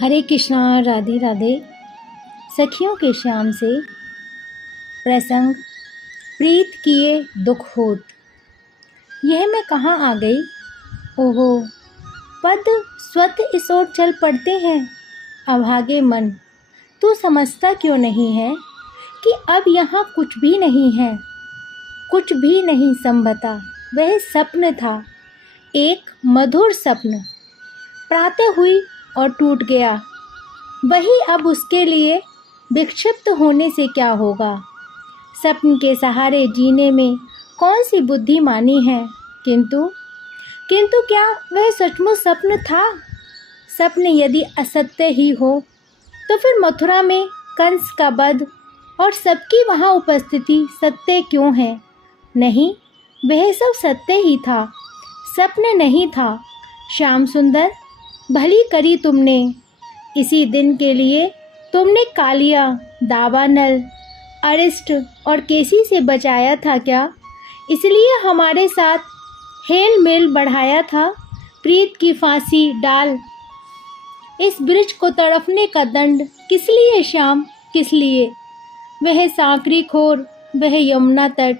हरे कृष्णा, राधे राधे। सखियों के श्याम से प्रसंग प्रीत किए दुख होत। यह मैं कहाँ आ गई। ओहो, पद स्वत इस ओर चल पड़ते हैं। अभागे मन, तू समझता क्यों नहीं है कि अब यहाँ कुछ भी नहीं है, कुछ भी नहीं संभता। वह स्वप्न था, एक मधुर स्वप्न, प्रातः हुई और टूट गया। वही अब उसके लिए विक्षिप्त होने से क्या होगा। स्वप्न के सहारे जीने में कौन सी बुद्धिमानी है। किंतु क्या वह सचमुच स्वप्न था। स्वप्न यदि असत्य ही हो तो फिर मथुरा में कंस का वध और सबकी वहाँ उपस्थिति सत्य क्यों है। नहीं, वह सब सत्य ही था, स्वप्न नहीं था। श्याम सुंदर, भली करी तुमने। इसी दिन के लिए तुमने कालिया, दावानल, अरिष्ट और केसी से बचाया था क्या। इसलिए हमारे साथ हेल मेल बढ़ाया था। प्रीत की फांसी डाल। इस ब्रिज को तड़पने का दंड किस लिए श्याम, किस लिए। वह सांकरी खोर, वह यमुना तट,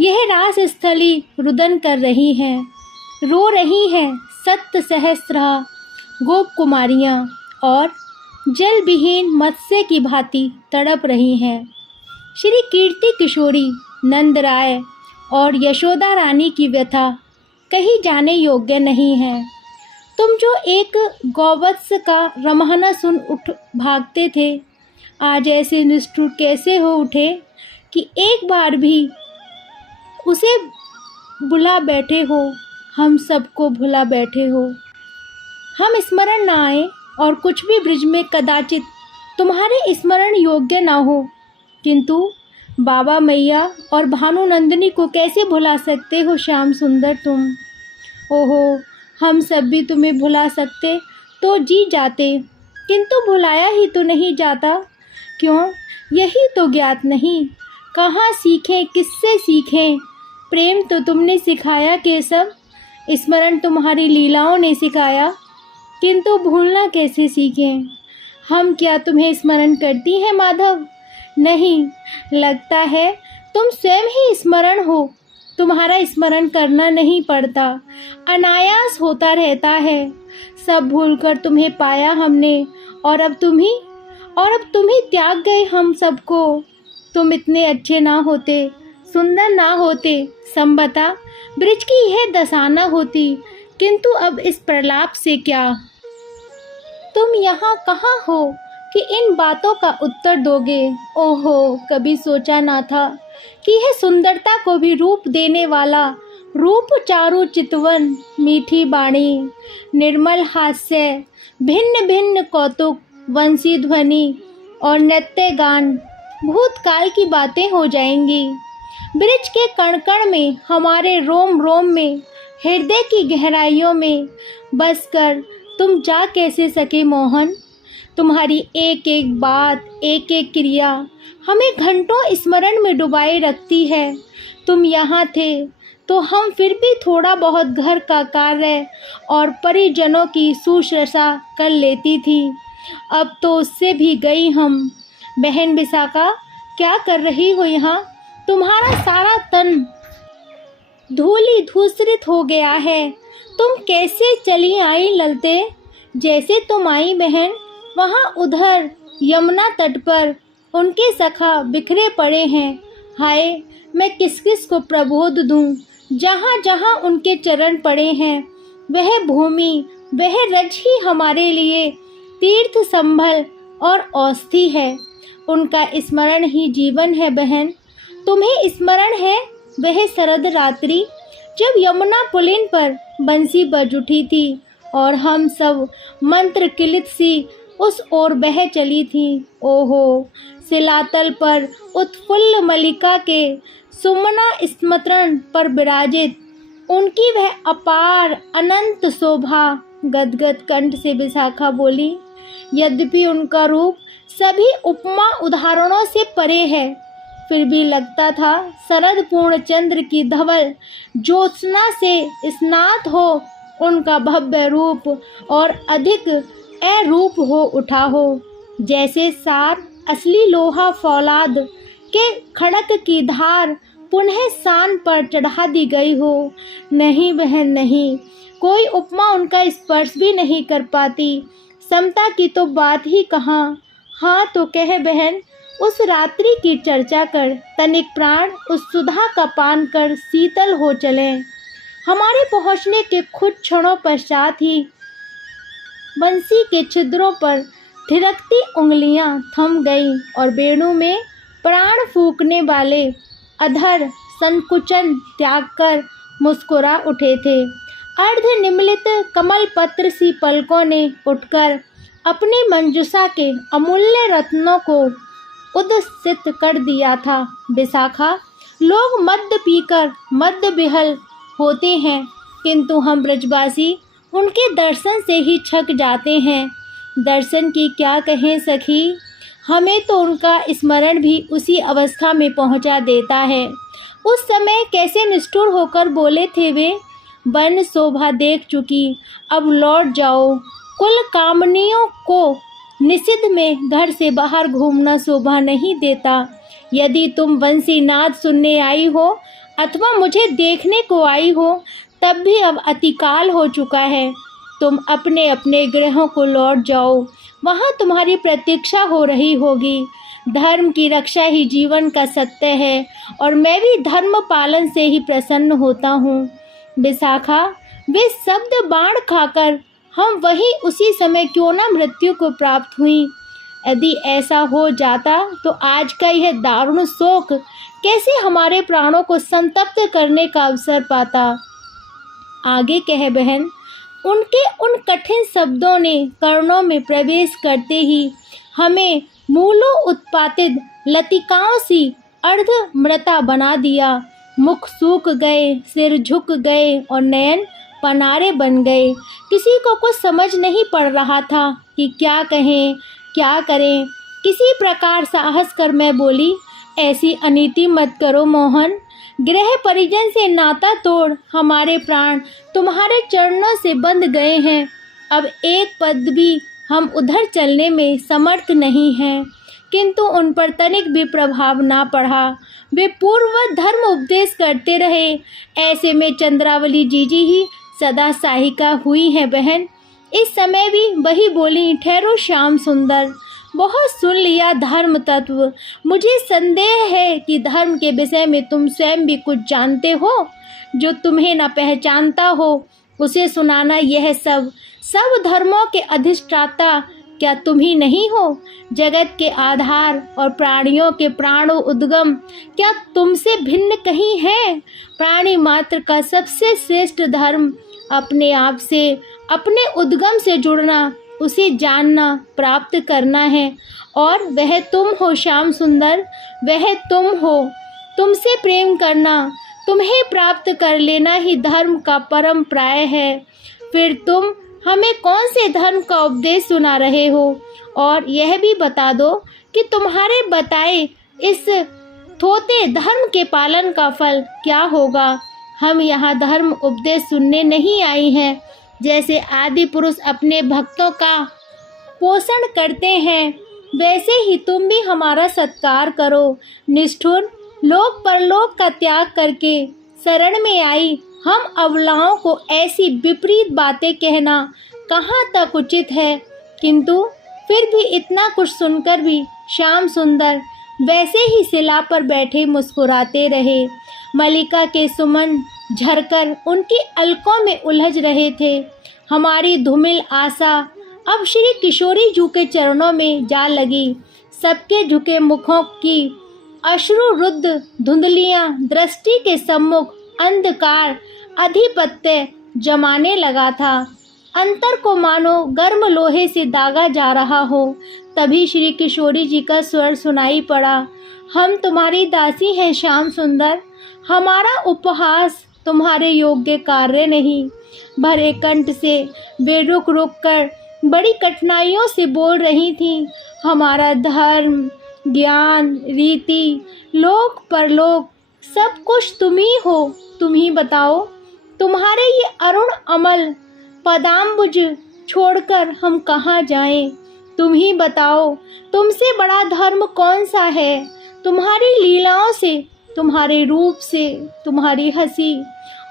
यह रास स्थली रुदन कर रही हैं, रो रही हैं। सत्य सहस्त्र गोप कुमारियाँ और जल विहीन मत्स्य की भांति तड़प रही हैं। श्री कीर्ति किशोरी, नंद राय और यशोदा रानी की व्यथा कहीं जाने योग्य नहीं है। तुम जो एक गौवत्स का रमहना सुन उठ भागते थे, आज ऐसे निष्ठुर कैसे हो उठे कि एक बार भी उसे भुला बैठे हो। हम सबको भुला बैठे हो। हम स्मरण न आए और कुछ भी ब्रिज में कदाचित तुम्हारे स्मरण योग्य ना हो, किंतु बाबा मैया और भानु नंदिनी को कैसे भुला सकते हो श्याम सुंदर तुम। ओहो, हम सब भी तुम्हें भुला सकते तो जी जाते, किंतु भुलाया ही तो नहीं जाता। क्यों, यही तो ज्ञात नहीं। कहाँ सीखें, किससे सीखें। प्रेम तो तुमने सिखाया केशव, स्मरण तुम्हारी लीलाओं ने सिखाया, किंतु भूलना कैसे सीखें। हम क्या तुम्हें स्मरण करती हैं माधव। नहीं, लगता है तुम स्वयं ही स्मरण हो। तुम्हारा स्मरण करना नहीं पड़ता, अनायास होता रहता है। सब भूलकर तुम्हें पाया हमने और अब तुम ही त्याग गए हम सबको। तुम इतने अच्छे ना होते, सुंदर ना होते, संभता ब्रिज की यह दशा न होती। किंतु अब इस प्रलाप से क्या। तुम यहाँ कहाँ हो कि इन बातों का उत्तर दोगे। ओहो, कभी सोचा ना था कि यह सुंदरता को भी रूप देने वाला रूप, चारु चितवन, मीठी बाणी, निर्मल हास्य, भिन्न भिन्न कौतुक, वंशी ध्वनि और नृत्य गान भूतकाल की बातें हो जाएंगी। ब्रिज के कण कण में, हमारे रोम रोम में, हृदय की गहराइयों में बसकर तुम जा कैसे सके मोहन। तुम्हारी एक एक बात, एक एक क्रिया हमें घंटों स्मरण में डुबाए रखती है। तुम यहाँ थे तो हम फिर भी थोड़ा बहुत घर का कार्य और परिजनों की शुश्रूषा कर लेती थी। अब तो उससे भी गई हम। बहन विशाखा, क्या कर रही हो यहाँ। तुम्हारा सारा तन धूली धूसरित हो गया है। तुम कैसे चली आई ललते। जैसे तुम आई बहन, वहाँ उधर यमुना तट पर उनके सखा बिखरे पड़े हैं। हाय, मैं किस किस को प्रबोध दूँ। जहाँ जहाँ उनके चरण पड़े हैं, वह भूमि, वह रज ही हमारे लिए तीर्थ संभल और औषधि है। उनका स्मरण ही जीवन है बहन। तुम्हें स्मरण है वह शरद रात्रि, जब यमुना पुलिन पर बंसी बज उठी थी और हम सब मंत्र किलित सी उस ओर बह चली थी। ओहो, शिलातल पर उत्फुल्ल मलिका के सुमना स्मरण पर विराजित उनकी वह अपार अनंत शोभा। गदगद कंठ से विशाखा बोली। यद्यपि उनका रूप सभी उपमा उदाहरणों से परे है, फिर भी लगता था शरद पूर्ण चंद्र की धवल ज्योत्सना से स्नात हो उनका भव्य रूप और अधिक ए रूप हो उठा हो, जैसे सार असली लोहा फौलाद के खड़क की धार पुनः सान पर चढ़ा दी गई हो। नहीं बहन नहीं, कोई उपमा उनका स्पर्श भी नहीं कर पाती। समता की तो बात ही कहाँ। हाँ तो कह बहन, उस रात्रि की चर्चा कर, तनिक प्राण उस सुधा का पान कर शीतल हो चले। हमारे पहुँचने के कुछ क्षणों पश्चात ही बंसी के छिद्रों पर थिरकती उंगलियां थम गईं और वेणु में प्राण फूंकने वाले अधर संकुचन त्याग कर मुस्कुरा उठे थे। अर्ध निमिलित कमल पत्र सी पलकों ने उठकर अपनी मंजुषा के अमूल्य रत्नों को उद्सित कर दिया था। विशाखा, लोग मद्य पीकर मद्य विहल होते हैं, किंतु हम ब्रजवासी उनके दर्शन से ही छक जाते हैं। दर्शन की क्या कहें सखी, हमें तो उनका स्मरण भी उसी अवस्था में पहुंचा देता है। उस समय कैसे निष्ठुर होकर बोले थे वे, वन शोभा देख चुकी, अब लौट जाओ। कुल कामनियों को निषिद्ध में घर से बाहर घूमना शोभा नहीं देता। यदि तुम बंसी नाद सुनने आई हो अथवा मुझे देखने को आई हो, तब भी अब अतिकाल हो चुका है। तुम अपने अपने गृहों को लौट जाओ, वहाँ तुम्हारी प्रतीक्षा हो रही होगी। धर्म की रक्षा ही जीवन का सत्य है और मैं भी धर्म पालन से ही प्रसन्न होता हूँ। विशाखा, वे शब्द बाण खाकर हम वही उसी समय क्यों न मृत्यु को प्राप्त हुई। यदि ऐसा हो जाता तो आज का यह दारुण शोक कैसे हमारे प्राणों को संतप्त करने का अवसर पाता। आगे कह बहन। उनके उन कठिन शब्दों ने कर्णों में प्रवेश करते ही हमें मूलों उत्पातित लतिकाओं सी अर्ध मृता बना दिया। मुख सूख गए, सिर झुक गए और नयन पनारे बन गए। किसी को कुछ समझ नहीं पड़ रहा था कि क्या कहें क्या करें। किसी प्रकार साहस कर मैं बोली, ऐसी अनीति मत करो मोहन। गृह परिजन से नाता तोड़ हमारे प्राण तुम्हारे चरणों से बंध गए हैं। अब एक पद भी हम उधर चलने में समर्थ नहीं हैं। किंतु उन पर तनिक भी प्रभाव ना पड़ा। वे पूर्व धर्म उपदेश करते रहे। ऐसे में चंद्रावली जीजी ही सदा सहायिका हुई हैं बहन। इस समय भी वही बोली, ठहरो श्याम सुंदर, बहुत सुन लिया धर्म तत्व। मुझे संदेह है कि धर्म के विषय में तुम स्वयं भी कुछ जानते हो। जो तुम्हें न पहचानता हो उसे सुनाना यह सब धर्मों के अधिष्ठाता क्या तुम ही नहीं हो। जगत के आधार और प्राणियों के प्राणो उद्गम क्या तुमसे भिन्न कहीं है। प्राणी मात्र का सबसे श्रेष्ठ धर्म अपने आप से, अपने उद्गम से जुड़ना, उसे जानना, प्राप्त करना है। और वह तुम हो श्याम सुंदर, वह तुम हो। तुमसे प्रेम करना, तुम्हें प्राप्त कर लेना ही धर्म का परम प्राय है। फिर तुम हमें कौन से धर्म का उपदेश सुना रहे हो। और यह भी बता दो कि तुम्हारे बताए इस थोते धर्म के पालन का फल क्या होगा। हम यहाँ धर्म उपदेश सुनने नहीं आई हैं। जैसे आदि पुरुष अपने भक्तों का पोषण करते हैं, वैसे ही तुम भी हमारा सत्कार करो। निष्ठुर लोक परलोक का त्याग करके शरण में आई हम अबलाओं को ऐसी विपरीत बातें कहना कहाँ तक उचित है। किंतु फिर भी इतना कुछ सुनकर भी श्याम सुंदर वैसे ही शिला पर बैठे मुस्कुराते रहे। मलिका के सुमन झरकर उनकी अलकों में उलझ रहे थे। हमारी धूमिल आशा अब श्री किशोरी जी के चरणों में जा लगी। सबके झुके मुखों की अश्रुरुद्ध धुंधलियां दृष्टि के सम्मुख अंधकार अधिपत्य जमाने लगा था। अंतर को मानो गर्म लोहे से दागा जा रहा हो। तभी श्री किशोरी जी का स्वर सुनाई पड़ा, हम तुम्हारी दासी हैं श्याम सुंदर। हमारा उपहास तुम्हारे योग्य कार्य नहीं। भरे कंठ से वे रुक रुक कर बड़ी कठिनाइयों से बोल रही थीं। हमारा धर्म, ज्ञान, रीति, लोक परलोक सब कुछ तुम ही हो। तुम ही बताओ, तुम्हारे ये अरुण अमल पदाम्बुज छोड़कर हम कहाँ जाएं? तुम ही बताओ, तुमसे बड़ा धर्म कौन सा है? तुम्हारी लीलाओं से, तुम्हारे रूप से, तुम्हारी हंसी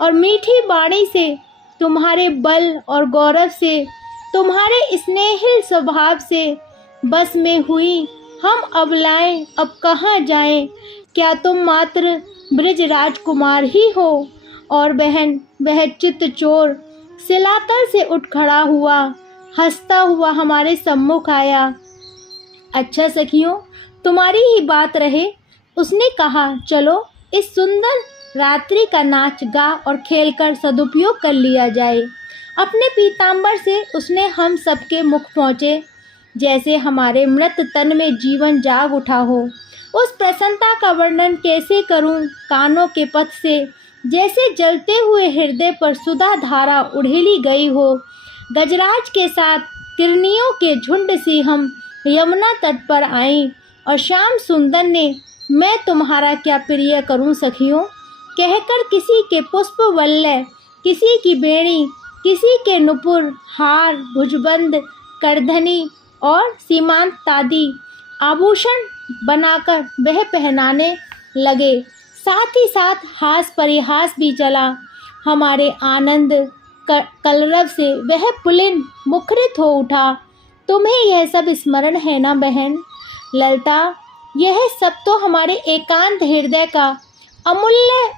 और मीठी बाणी से, तुम्हारे बल और गौरव से, तुम्हारे स्नेहिल स्वभाव से बस में हुई हम अबलाएं, अब कहाँ जाएं? क्या तुम मात्र ब्रज राजकुमार ही हो? और बहन, वह चित्त चोर शिलातल से उठ खड़ा हुआ, हंसता हुआ हमारे सम्मुख आया। अच्छा सखियों, तुम्हारी ही बात रहे। उसने कहा, चलो इस सुंदर रात्रि का नाच गा और खेल कर सदुपयोग कर लिया जाए। अपने पीताम्बर से उसने हम सबके मुख पहुँचे, जैसे हमारे मृत तन में जीवन जाग उठा हो। उस प्रसन्नता का वर्णन कैसे करूं? कानों के पथ से जैसे जलते हुए हृदय पर सुधा धारा उड़ेली गई हो। गजराज के साथ तिरनियों के झुंड से हम यमुना तट पर आईं और श्याम सुंदर ने मैं तुम्हारा क्या प्रिय करूं सखियों कहकर किसी के पुष्प वल्लय, किसी की बेणी, किसी के नुपुर, हार, भुजबंद, करधनी और सीमांत आदि आभूषण बनाकर वह पहनाने लगे। साथ ही साथ हास परिहास भी चला। हमारे आनंद कलरव से वह पुलिन मुखरित हो उठा। तुम्हें यह सब स्मरण है ना बहन? ललता, यह सब तो हमारे एकांत हृदय का अमूल्य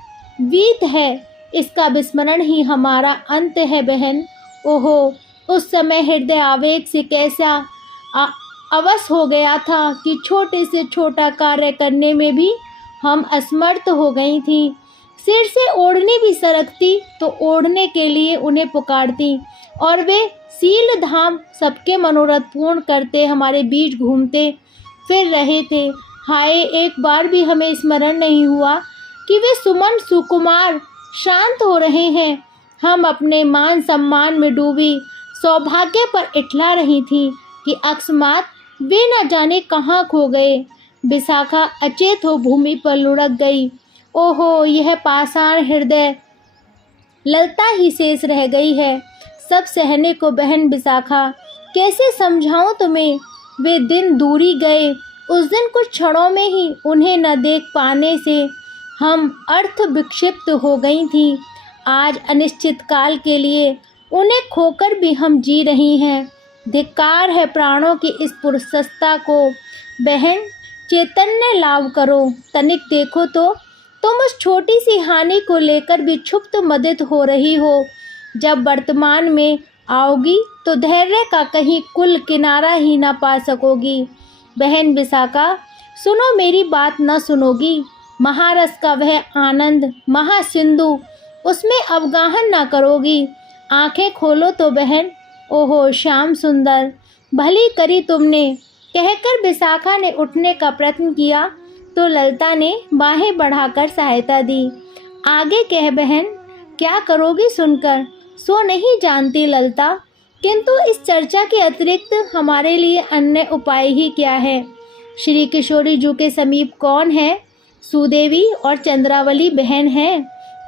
वीत है। इसका विस्मरण ही हमारा अंत है बहन। ओहो, उस समय हृदय आवेग से कैसा अवश हो गया था कि छोटे से छोटा कार्य करने में भी हम असमर्थ हो गई थी। सिर से ओढ़नी भी सरकती तो ओढ़ने के लिए उन्हें पुकारती और वे सील धाम सबके मनोरथ पूर्ण करते हमारे बीच घूमते फिर रहे थे। हाय, एक बार भी हमें स्मरण नहीं हुआ कि वे सुमन सुकुमार शांत हो रहे हैं। हम अपने मान सम्मान में डूबी सौभाग्य पर इठला रही थी कि अकस्मात वे न जाने कहाँ खो गए। विशाखा अचेत हो भूमि पर लुढ़क गई। ओहो, यह पाषाण हृदय ललता ही शेष रह गई है। सब सहने को बहन विशाखा, कैसे समझाऊं तुम्हें? वे दिन दूरी गए। उस दिन कुछ क्षणों में ही उन्हें न देख पाने से हम अर्थ विक्षिप्त हो गई थी। आज अनिश्चित काल के लिए उन्हें खोकर भी हम जी रही हैं। धिक्कार है प्राणों की इस पुरुषता को। बहन, चैतन्य लाभ करो। तनिक देखो तो, तुम उस छोटी सी हानि को लेकर भी क्षुब्ध मदित हो रही हो। जब वर्तमान में आओगी तो धैर्य का कहीं कुल किनारा ही ना पा सकोगी। बहन विशाखा, सुनो, मेरी बात न सुनोगी? महारस का वह आनंद महासिंधु, उसमें अवगाहन ना करोगी? आंखें खोलो तो बहन। ओहो श्याम सुंदर, भली करी तुमने। कहकर विशाखा ने उठने का प्रयत्न किया तो ललता ने बाहें बढ़ाकर सहायता दी। आगे कह बहन, क्या करोगी सुनकर? सो नहीं जानती ललता, किंतु इस चर्चा के अतिरिक्त हमारे लिए अन्य उपाय ही क्या है? श्री किशोरी जी के समीप कौन है? सुदेवी और चंद्रावली बहन हैं।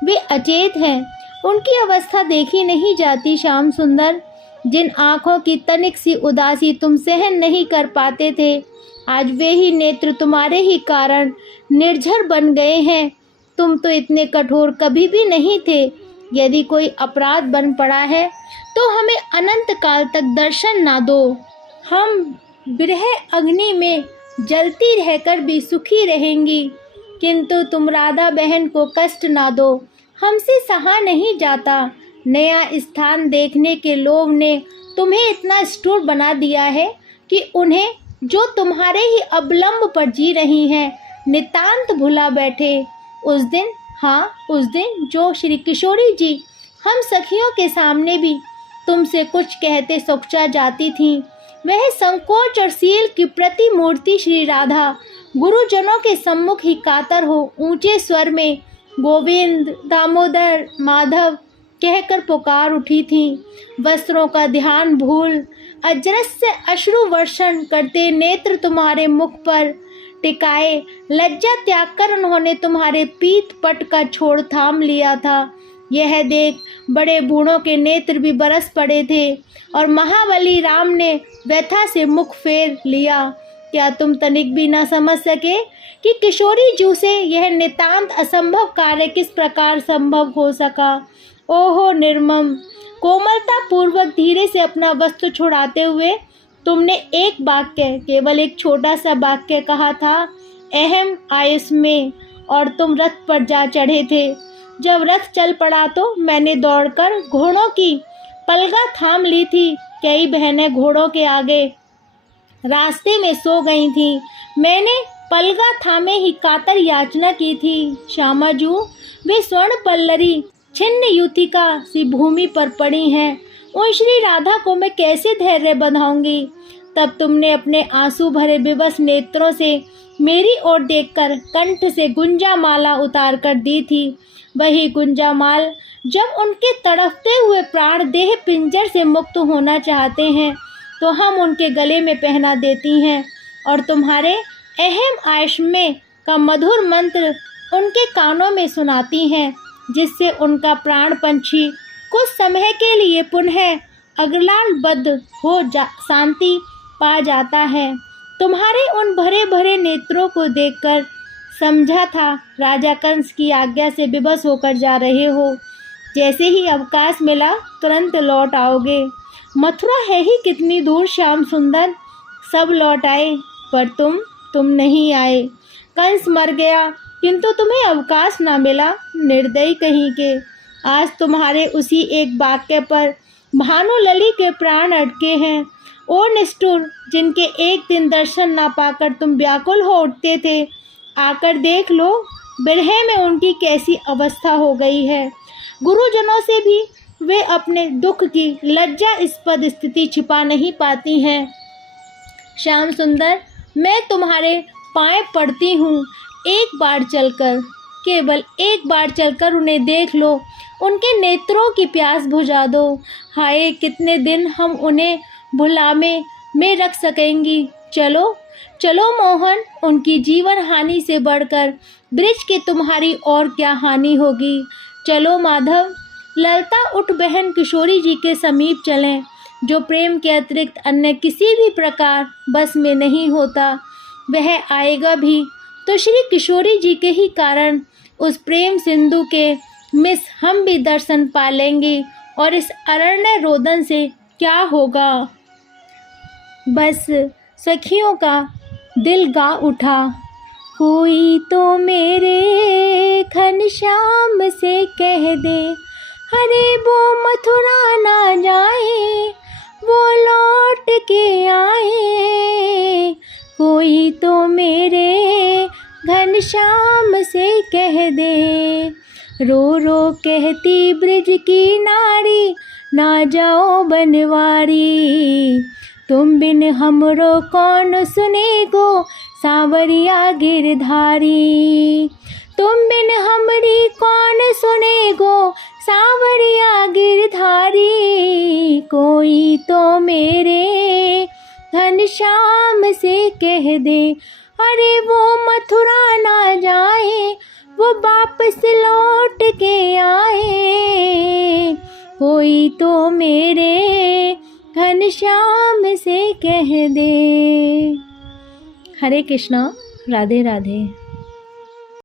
वे अचेत हैं। उनकी अवस्था देखी नहीं जाती श्याम सुंदर। जिन आँखों की तनिक सी उदासी तुम सहन नहीं कर पाते थे, आज वे ही नेत्र तुम्हारे ही कारण निर्झर बन गए हैं। तुम तो इतने कठोर कभी भी नहीं थे। यदि कोई अपराध बन पड़ा है तो हमें अनंत काल तक दर्शन ना दो। हम विरह अग्नि में जलती रहकर भी सुखी रहेंगी, किंतु तुम राधा बहन को कष्ट ना दो। हमसे सहा नहीं जाता। नया स्थान देखने के लोभ ने तुम्हें इतना स्टूर बना दिया है कि उन्हें, जो तुम्हारे ही अवलंब पर जी रही हैं, नितांत भुला बैठे। उस दिन, हाँ उस दिन जो श्री किशोरी जी हम सखियों के सामने भी तुमसे कुछ कहते सोचा जाती थी, वह संकोच और सील की प्रतिमूर्ति श्री राधा गुरुजनों के सम्मुख ही कातर हो ऊंचे स्वर में गोविंद, दामोदर, माधव कहकर पुकार उठी थी। वस्त्रों का ध्यान भूल अजरस्य अश्रु वर्षण करते नेत्र तुम्हारे मुख पर टिकाए लज्जा त्याग कर उन्होंने तुम्हारे पीठ पट का छोड़ थाम लिया था। यह देख बड़े बूढ़ों के नेत्र भी बरस पड़े थे और महाबली राम ने व्यथा से मुख फेर लिया। क्या तुम तनिक भी न समझ सके कि किशोरी जू से यह नितांत असंभव कार्य किस प्रकार संभव हो सका? ओहो निर्मम! कोमलता पूर्वक धीरे से अपना वस्त्र छुड़ाते हुए तुमने एक वाक्य, केवल एक छोटा सा वाक्य कहा था, अहम आयुष में, और तुम रथ पर जा चढ़े थे। जब रथ चल पड़ा तो मैंने दौड़कर घोड़ों की पलगा थाम ली थी। कई बहनें घोड़ों के आगे रास्ते में सो गई थीं। मैंने पलगा थामे ही कातर याचना की थी, श्यामाजू वे स्वर्ण पल्लरी छिन्न युतिका सी भूमि पर पड़ी हैं, उन श्री राधा को मैं कैसे धैर्य बंधाऊंगी? तब तुमने अपने आंसू भरे विवश नेत्रों से मेरी ओर देखकर कंठ से गुंजा माला उतार कर दी थी। वही गुंजा माल जब उनके तड़पते हुए प्राण देह पिंजर से मुक्त होना चाहते हैं तो हम उनके गले में पहना देती हैं और तुम्हारे अहम आयुष में का मधुर मंत्र उनके कानों में सुनाती हैं, जिससे उनका प्राण पंछी कुछ समय के लिए पुनः अग्लालबद्ध हो शांति पा जाता है। तुम्हारे उन भरे भरे नेत्रों को देखकर समझा था राजा कंस की आज्ञा से विवश होकर जा रहे हो। जैसे ही अवकाश मिला तुरंत लौट आओगे। मथुरा है ही कितनी दूर श्याम सुंदर। सब लौट आए पर तुम नहीं आए। कंस मर गया किंतु तुम्हें अवकाश ना मिला। निर्दयी कहीं के। आज तुम्हारे उसी एक वाक्य पर भानुलली के प्राण अटके हैं। ओ निष्ठुर, जिनके एक दिन दर्शन ना पाकर तुम व्याकुल हो उठते थे, आकर देख लो बिरहे में उनकी कैसी अवस्था हो गई है। गुरुजनों से भी वे अपने दुख की लज्जास्पद स्थिति छिपा नहीं पाती हैं। श्याम सुंदर, मैं तुम्हारे पांव पड़ती हूँ, एक बार चलकर, केवल एक बार चलकर उन्हें देख लो, उनके नेत्रों की प्यास बुझा दो। हाय, कितने दिन हम उन्हें भुलावे में रख सकेंगी। चलो चलो मोहन, उनकी जीवन हानि से बढ़कर ब्रिज की तुम्हारी और क्या हानि होगी। चलो माधव, ललता उठ बहन किशोरी जी के समीप चलें, जो प्रेम के अतिरिक्त अन्य किसी भी प्रकार बस में नहीं होता। वह आएगा भी तो श्री किशोरी जी के ही कारण। उस प्रेम सिंधु के मिस हम भी दर्शन पा लेंगे और इस अरण्य रोदन से क्या होगा। बस सखियों का दिल गा उठा। कोई तो मेरे घनश्याम से कह दे, अरे वो मथुरा ना जाए, वो लौट के आए। कोई तो मेरे घनश्याम से कह दे, रो रो कहती ब्रिज की नारी, ना जाओ बनवारी। तुम बिन हमरो कौन सुने गो, सांवरिया गिरधारी। तुम बिन हमरी कौन सुने गो, सांवरिया गिरधारी। कोई तो मेरे घनश्याम से कह दे, अरे वो मथुरा ना जाए, वो वापस लौट के आए। कोई तो मेरे घनश्याम से कह दे। हरे कृष्णा, राधे राधे।